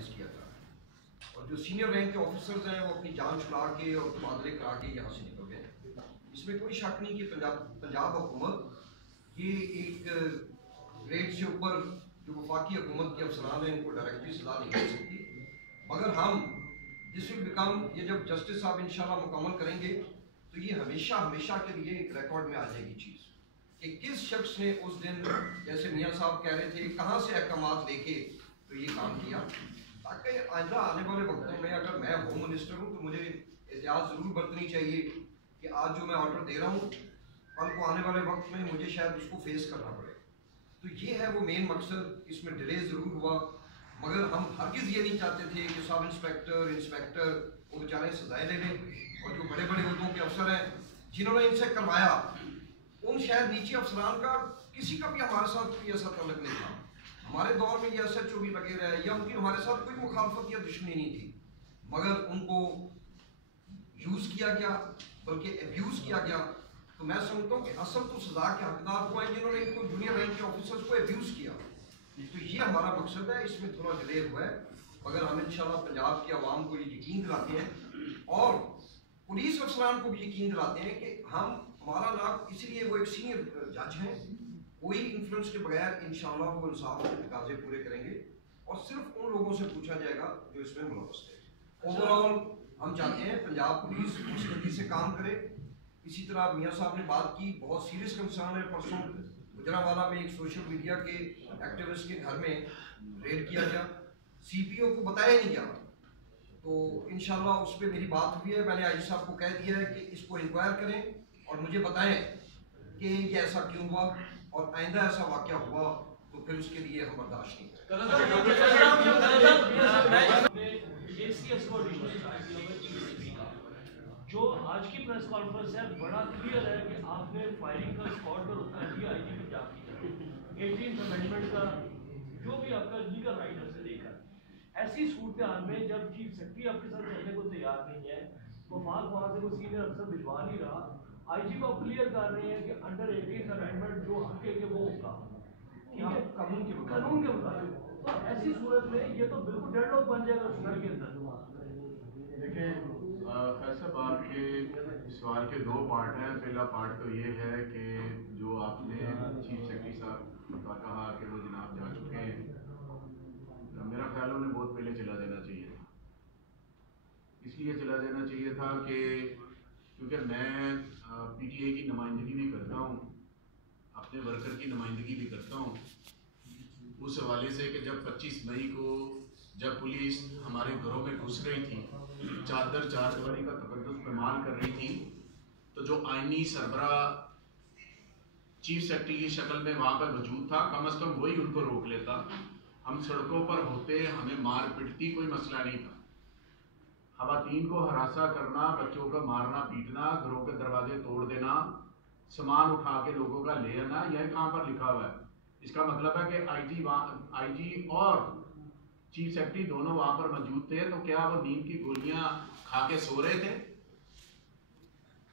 Organise किया जा रहा है और जो सीनियर रैंक के ऑफिसर्स हैं वो अपनी जान छुड़ा के और तबादले करा के यहाँ से निकल गए। इसमें कोई शक नहीं कि पंजाब हुकूमत ये एक ग्रेड से ऊपर जो वफाकी हुकूमत के अफसरान हैं इनको डायरेक्टली सजा नहीं कर सकती, मगर हम दिस विल बिकम, ये जब जस्टिस साहब इंशाल्लाह मुकम्मल करेंगे तो ये हमेशा हमेशा के लिए एक रिकॉर्ड में आ जाएगी चीज़ कि किस शख्स ने उस दिन, जैसे मियाँ साहब कह रहे थे, कहाँ से अहकामात लेके तो ये काम किया, ताकि आइंदा आने वाले वक्तों में अगर मैं होम मिनिस्टर हूँ तो मुझे एहतियात ज़रूर बरतनी चाहिए कि आज जो मैं ऑर्डर दे रहा हूँ कल को आने वाले वक्त में मुझे शायद उसको फेस करना पड़े। तो ये है वो मेन मकसद। इसमें डिले ज़रूर हुआ, मगर हम हरगिज़ ये नहीं चाहते थे कि सब इंस्पेक्टर वो बेचारे सजाएं ले लें और जो बड़े बड़े उद्योगों के अफसर हैं जिन्होंने इनसे करवाया उन शायद नीचे अफसरान का किसी का भी हमारे साथ कोई ऐसा तल्लुक नहीं था। हमारे दौर में ये SHO भी लगे रहे या उनकी हमारे साथ कोई मुखालफत या दुश्मनी नहीं थी, मगर उनको यूज़ किया गया, बल्कि एब्यूज़ किया गया। तो मैं समझता हूँ कि असल तो सजा के हकदार वो हैं जिन्होंने इनको जूनियर रैंक के ऑफिसर्स को एब्यूज़ किया। तो ये हमारा मकसद है, इसमें थोड़ा डिले हुआ है, मगर हम इंशाल्लाह पंजाब की आवाम को ये यकीन दिलाते हैं और पुलिस अफसरान को भी यकीन दिलाते हैं कि हमारा नाम, इसलिए वो एक सीनियर जज हैं, कोई इन्फ्लुएंस के बगैर इंशाल्लाह वो इंसाफ के तकाजे पूरे करेंगे और सिर्फ उन लोगों से पूछा जाएगा जो इसमें मुलव्वस थे। ओवरऑल हम चाहते हैं पंजाब पुलिस मुस्तैदी से काम करे। इसी तरह मियाँ साहब ने बात की, बहुत सीरियस कंसर्न है। परसों गुजरावाला में एक सोशल मीडिया के एक्टिविस्ट के घर में रेड किया गया, CPO को बताया नहीं गया, तो इंशाल्लाह उस पर मेरी बात हुई है। मैंने IG साहब को कह दिया है कि इसको इंक्वायर करें और मुझे बताएं कि ये ऐसा क्यों हुआ और आइंदा ऐसा वाक़या हुआ तो फिर उसके लिए हम बर्दाश्त नहीं करें। जो आज की प्रेस कॉन्फ्रेंस है बड़ा क्लियर है कि आपने फायरिंग का स्पॉट पर रुकना दिया IG पंजाब की तरफ 18th अमेंडमेंट का जो भी आपका लीगल राइट है उसे लेकर। ऐसी सूरत हाल में जब चीफ सेक्रेटरी आपके साथ चलने को तैयार नहीं है, वफाक वहाँ से कोई सीनियर अफसर भिजवा नहीं रहा, IG को क्लियर कर रहे हैं कि अंडर 18th अमेंडमेंट जो हक है वो होगा कानून के मुताबिक। तो ऐसी सूरत में ये तो बिल्कुल डेडलॉक बन जाएगा घर के अंदर। देखिए फैसल आपके सवाल के दो पार्ट हैं। पहला पार्ट तो ये है कि जो आपने चीफ सेक्रेटरी साहब का कहा कि वो जनाब जा चुके हैं, मेरा ख्याल उन्हें बहुत पहले चला देना चाहिए था। इसलिए चला देना चाहिए था कि क्योंकि मैं PTI की नुमाइंदगी भी करता हूँ, अपने वर्कर की नुमाइंदगी भी करता हूँ, उस हवाले से कि जब 25 मई को जब पुलिस हमारे घरों में घुस रही थी, चार दीवारी का तकद्दुस इस्तेमाल कर रही थी, तो जो आईनी सरबरा चीफ सेक्रेटरी की शक्ल में वहाँ पर मौजूद था, कम अज़ कम वही उनको रोक लेता। हम सड़कों पर होते, हमें मार पिटती, कोई मसला नहीं था। खवातीन को हरासा करना, बच्चों का मारना पीटना, घरों के दरवाजे तोड़ देना, सामान उठा के लोगों का ले आना, यह कहाँ पर लिखा हुआ है? इसका मतलब है कि IG और चीफ सेक्रेटरी दोनों वहां पर मौजूद थे, तो क्या वो नींद की गोलियां खा के सो रहे थे?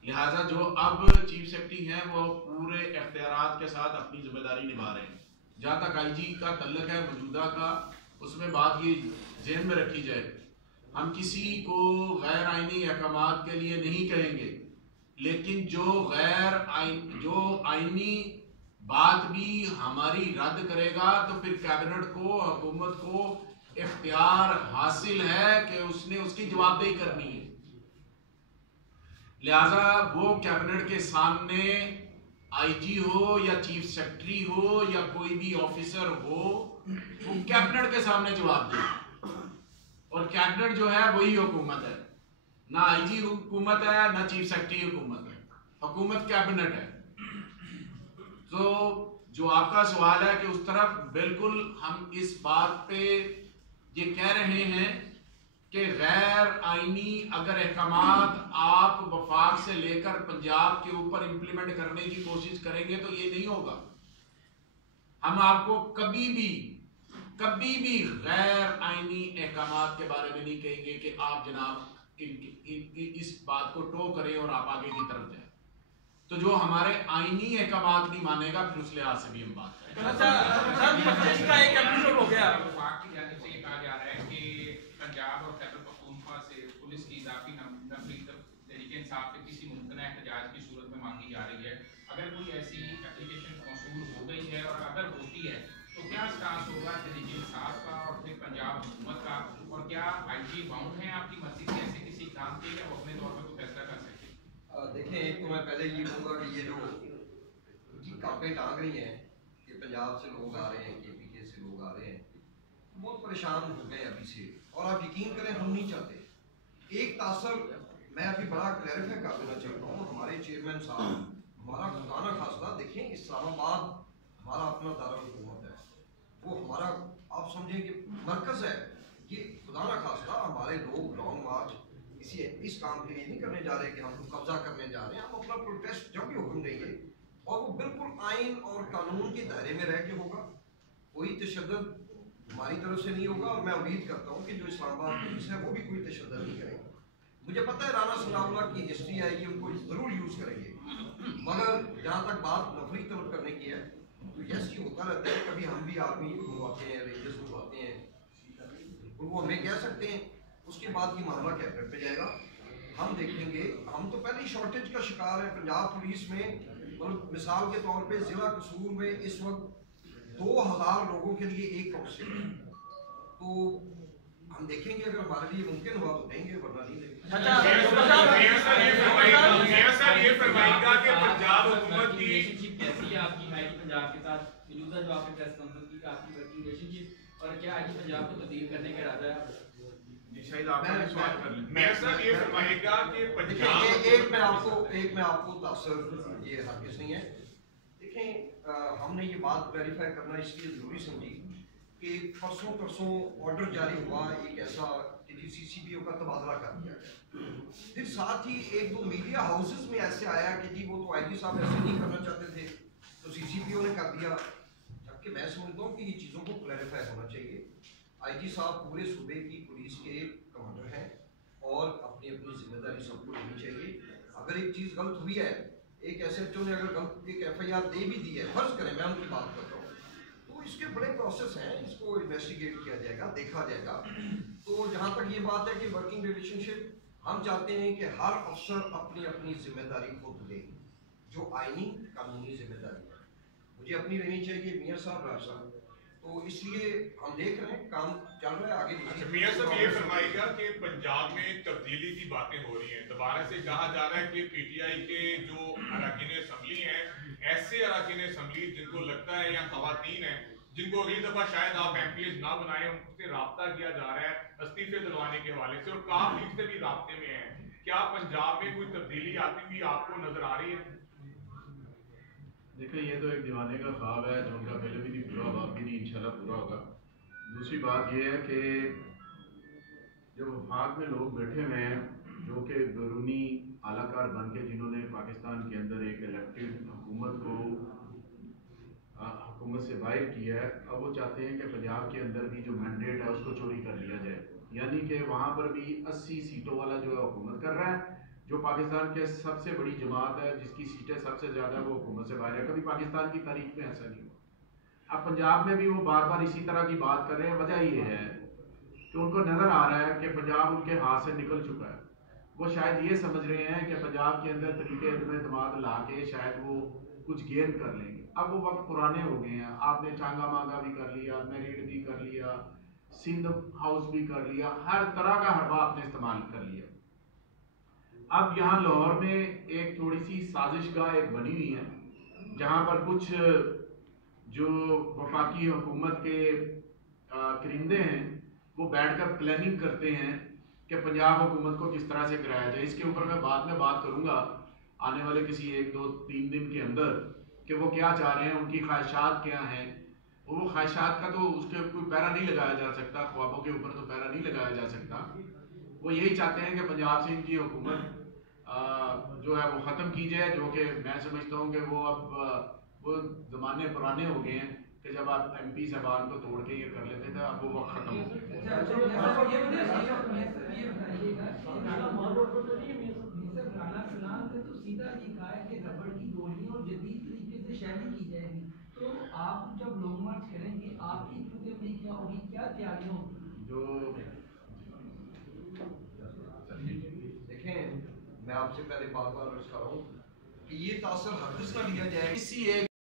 लिहाजा जो अब चीफ सेक्रेटरी हैं वो पूरे इख्तियारात के साथ अपनी जिम्मेदारी निभा रहे हैं। जहां तक IG का तल्लक है मौजूदा का, उसमें बात ये ज़हन में रखी जाए, हम किसी को गैर आईनी अहकामात के लिए नहीं कहेंगे, लेकिन जो आईनी बात भी हमारी रद्द करेगा तो फिर कैबिनेट को, हुकूमत को इख्तियार हासिल है कि उसने उसकी जवाबदेही करनी है। लिहाजा वो कैबिनेट के सामने IG हो या चीफ सेक्रेटरी हो या कोई भी ऑफिसर हो, वो कैबिनेट के सामने जवाब दे। और कैबिनेट जो है वही हुकूमत है, ना IG हुकूमत है ना चीफ सेक्रेटरी हुकूमत है, हुकूमत कैबिनेट है। तो जो आपका सवाल है कि उस तरफ बिल्कुल हम इस बात पे ये कह रहे हैं कि गैर आईनी अगर अहकामात आप वफाक से लेकर पंजाब के ऊपर इंप्लीमेंट करने की कोशिश करेंगे तो ये नहीं होगा। हम आपको कभी भी गैर आईनी अहकामात के बारे में नहीं कहेंगे कि आप जनाब इस बात को टो करें और आप आगे की तरफ जाए। तो जो हमारे आईनी अहकामात नहीं मानेगा फिर उस लिहाज से भी हम बात करें। अच्छा, एक एपिसोड हो गया, वफाक की जानिब से ये कहा जा रहा है कि पंजाब और खैबर पख्तूनख्वा से पुलिस की इजाफी नफरी तहरीक इंसाफ से किसी मुमकिन एहतजाज की सूरत में मांगी जा रही है, अगर कोई ऐसी एप्लीकेशन मौसूल हो गई है और अगर होती है तो क्या स्टांस होगा तहरीक इंसाफ का और फिर पंजाब हुकूमत का, और क्या IG बाउंड है आपकी मर्जी से ऐसे किसी काम के, या वो अपने तौर पर कोई फैसला कर सकते हैं? देखें, एक तो मैं पहले ये कहूँगा कि ये जो कांपे टांग रही हैं कि पंजाब से लोग आ रहे हैं, KPK से लोग आ रहे हैं, बहुत परेशान हो गए अभी से। और आप यकीन करें, हम नहीं चाहते। एक तासर मैं अभी बड़ा क्लैरिफाई कर देना चाहता हूँ, हमारे चेयरमैन साहब, हमारा खुदा न खास्ता, देखें इस्लामाबाद हमारा अपना दारुल हुकूमत है, वो हमारा आप समझें कि मरकज़ है। ये खुदा न खास्ता हमारे लोग लॉन्ग मार्च इस काम के लिए नहीं करने जा रहे कि हम कब्जा करने जा रहे हैं। हम अपना प्रोटेस्ट जब भी हुक्म देंगे और वो बिल्कुल आइन और कानून के दायरे में रह के होगा, कोई तशद्दुद हमारी तरफ से नहीं होगा। और मैं उम्मीद करता हूँ कि जो इस्लामाबाद पुलिस है वो भी कोई तशद्दुद नहीं करेगी। मुझे पता है राना सनाउल्लाह की हिस्ट्री आएगी, उनको ज़रूर यूज़ करेंगे, मगर जहाँ तक बात नफरी तलब करने की है तो यस ये होता रहता है। कभी हम भी आर्मी बुलवाते हैं, रेंजर्स बुलवाते हैं, वो हमें कह सकते हैं, उसके बाद ये मामला कैबिनेट पे जाएगा, हम देखेंगे। हम तो पहले ही शॉर्टेज का शिकार है पंजाब पुलिस में। मतलब मिसाल के तौर पे ज़िला कसूर में इस वक्त 2000 लोगों के लिए एक काउंसिल है। तो हम देखेंगे, अगर हमारे लिए मुमकिन हुआ तो देंगे, वरना नहीं देंगे। रिलेशनशिप कैसी है आपकी IG पंजाब के साथ? मौजूदा जो आपने प्रेस कॉन्फ्रेंस की, आपकी वर्किंग रिलेशनशिप, और क्या IG पंजाब को तब्दील करने का इरादा है? एक मैं आपको तासर ये हरगिज़ नहीं है। देखें, हमने ये बात वेरीफाई करना इसलिए ज़रूरी समझी कि परसों ऑर्डर जारी हुआ एक ऐसा कि CCPO का तबादला कर दिया गया। फिर साथ ही एक दो मीडिया हाउसेस में ऐसे आया कि जी वो तो IG साहब ऐसे नहीं करना चाहते थे तो CCPO ने कर दिया। जबकि मैं समझता हूँ कि ये चीज़ों को क्लैरिफाई होना चाहिए। IG साहब पूरे सूबे की पुलिस के कमांडर हैं और अपनी अपनी जिम्मेदारी सबको लेनी चाहिए। अगर एक चीज़ गलत हुई है, एक SHO ने अगर गलत एक FIR दे भी दी है, फर्ज करें, मैं उनकी बात करता हूँ, तो इसके बड़े प्रोसेस हैं, इसको इन्वेस्टिगेट किया जाएगा, देखा जाएगा। तो जहाँ तक ये बात है कि वर्किंग रिलेशनशिप, हम चाहते हैं कि हर अफसर अपनी अपनी जिम्मेदारी खुद ले, जो आईनी कानूनी जिम्मेदारी है मुझे अपनी लेनी चाहिए, मियाँ साहब, राज साहब। तो इसलिए हम देख रहे हैं, काम चल रहा है आगे। अच्छा मियां साहब, ये फरमाइएगा कि पंजाब में तब्दीली की बातें हो रही हैं, दोबारा से कहा जा रहा है कि PTI के जो अरकान असम्बली हैं, ऐसे अरकान असम्बली जिनको लगता है या खवातीन हैं जिनको अगली दफा शायद आप MPs ना बनाए, उनसे राब्ता किया जा रहा है इस्तीफे दिलवाने के हवाले से, और काफ लीग से भी राब्ते में है। क्या पंजाब में कोई तब्दीली आती हुई आपको नजर आ रही है? देखिए, ये तो एक दीवाने का ख्वाब है जो उनका पहले भी नहीं पूरा हुआ, अब भी नहीं इंशाल्लाह पूरा होगा। दूसरी बात ये है कि जो वफाक में लोग बैठे हुए हैं जो कि बैरूनी आलाकार बन के, जिन्होंने पाकिस्तान के अंदर एक इलेक्टेड हुकूमत को हुकूमत से बाहर किया है, अब वो चाहते हैं कि पंजाब के अंदर भी जो मैंडेट है उसको चोरी कर लिया जाए। यानी कि वहाँ पर भी 80 सीटों वाला जो है हुकूमत कर रहा है, जो पाकिस्तान के सबसे बड़ी जमात है जिसकी सीटें सबसे ज़्यादा, वो हुकूमत से बाहर है। कभी पाकिस्तान की तारीख में ऐसा नहीं हुआ। अब पंजाब में भी वो बार बार इसी तरह की बात कर रहे हैं। वजह ये है कि उनको नज़र आ रहा है कि पंजाब उनके हाथ से निकल चुका है। वो शायद ये समझ रहे हैं कि पंजाब के अंदर तरीके इल्म-ए-इत्माद ला के शायद वो कुछ गेन कर लेंगे। अब वो वक्त पुराने हो गए हैं। आपने चांगा मांगा भी कर लिया, मेरिट भी कर लिया, सिंध हाउस भी कर लिया, हर तरह का हरबा आपने इस्तेमाल कर लिया। अब यहाँ लाहौर में एक थोड़ी सी साजिशगाह एक बनी हुई है जहाँ पर कुछ जो वफाकी हुकूमत के करिंदे हैं वो बैठकर प्लानिंग करते हैं कि पंजाब हुकूमत को किस तरह से गिराया जाए। इसके ऊपर मैं बाद में बात करूँगा आने वाले किसी 1, 2, 3 दिन के अंदर कि वो क्या चाह रहे हैं, उनकी ख्वाहिशात क्या हैं। वो ख्वाहिशात का तो उसके कोई पैरा नहीं लगाया जा सकता, ख्वाबों के ऊपर तो पैरा नहीं लगाया जा सकता। वो यही चाहते हैं कि पंजाब से इनकी हुकूमत जो है वो ख़त्म की जाए, जो कि मैं समझता हूँ कि वो अब वो ज़माने पुराने हो गए हैं कि जब आप MP साहबान को तोड़ के ये कर लेते थे, अब वो वक्त ख़त्म हो गया। तो आप जब लॉन्ग मार्च करेंगे, आपकी क्या होगी, क्या तैयारियां होगी? जो मैं आपसे पहले बार बार अर्ज कर रहा हूँ कि ये तासर हरगिज़ ना लिया जाए। किसी एक